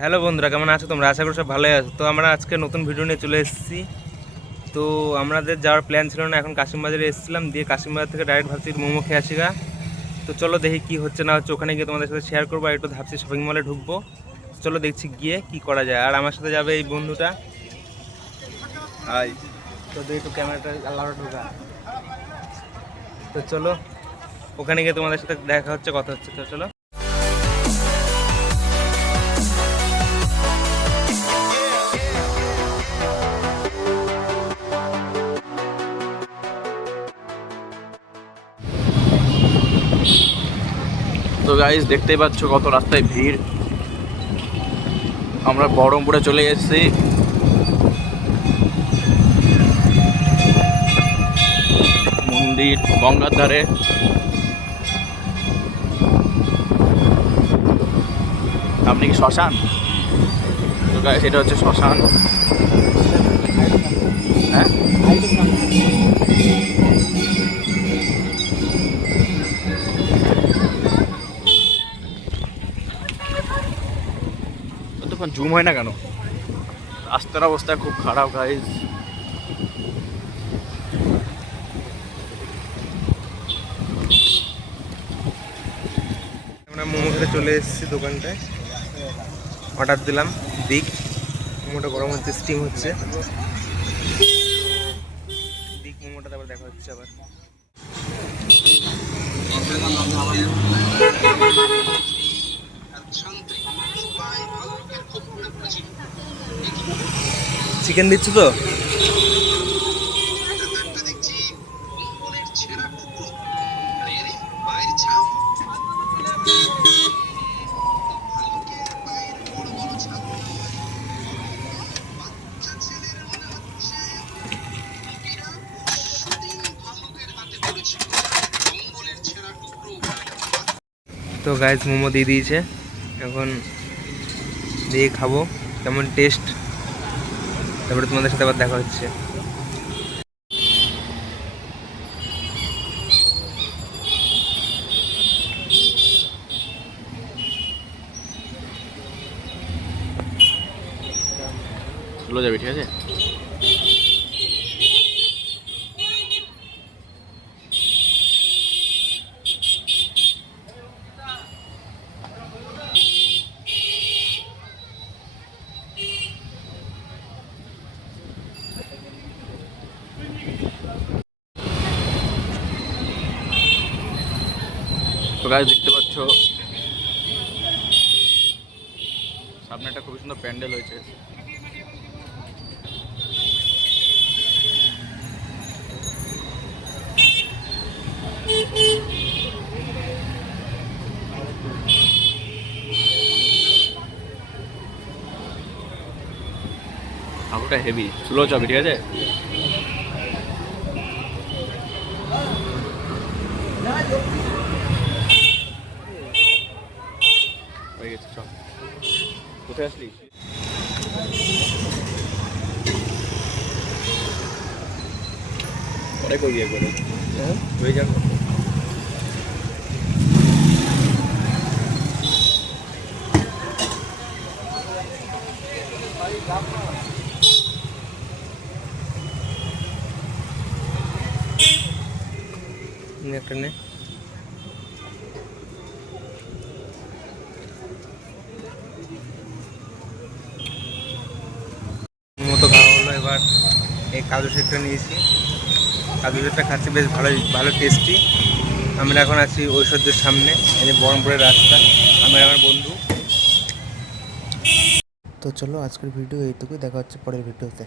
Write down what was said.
Hello বন্ধুরা কেমন আছো তোমরা? আশা করি সব ভালোই আছো। তো আমরা আজকে নতুন ভিডিও নিয়ে চলে এসেছি। তো আমাদের যাওয়ার প্ল্যান ছিল না এখন কাশিমবাজারে এসেছিলাম। দিয়ে কাশিমবাজার থেকে ডাইরেক্ট ভাবছি মোমো খেয়ে আসি গা। তো চলো দেখি কি হচ্ছে না হচ্ছে ওখানে গিয়ে তোমাদের সাথে শেয়ার করব আর একটু ভাবছি শপিং মলে ঢুকবো। চলো দেখছি গিয়ে কি করা যায়। আর আমার সাথে যাবে এই বন্ধুটা। হাই তো একটু ক্যামেরাটা আল্লাহ ঢোকা। তো চলো ওখানে গিয়ে তোমাদের সাথে দেখা হচ্ছে কথা হচ্ছে। তো চলো। তো গাইজ দেখতেই পাচ্ছ কত রাস্তায় ভিড়। আমরা বহরমপুরে চলে এসেছি। মন্দির গঙ্গার ধারে। আপনি কি শ্মশান? তো গাইজ এটা হচ্ছে শ্মশান। তখন জুম হয় না কেন? রাস্তার অবস্থা খুব খারাপ গাইজ আমরা মোমো খেতে চলে এসেছি দোকানটায়। অর্ডার দিলাম, দিক। মোমোটা গরম হচ্ছে স্টিম হচ্ছে। দিক মোমোটা তারপর দেখা হচ্ছে আবার। চিকেন দিচ্ছ তো? তো গাইজ মোমো দিয়ে দিয়েছে। এখন দিয়ে খাব। কেমন টেস্ট তারপরে তোমাদের সাথে আবার দেখা হচ্ছে। চলে যাবে ঠিক আছে? গাছ দেখতে পাচ্ছ। সামনে একটা খুবই সুন্দর প্যান্ডেল হয়েছে। ঠাকুরটা হেভি স্লো চাবি ঠিক আছে হয়ে গেছে চল কোথায় আসলি পরে কই গিয়ে করে হয়ে যাবে নে একটা নে মতো এবার এই কাজু শেকটা নিয়েছি। কাজু শেকটা খাচ্ছি, বেশ ভালোই, ভালো টেস্টি আমরা এখন আছি ঐশ্বর্যের সামনে, এই যে বহরমপুরের রাস্তা। আমি আর আমার বন্ধু। তো চলো আজকের ভিডিও এইটুকুই, দেখা হচ্ছে পরের ভিডিওতে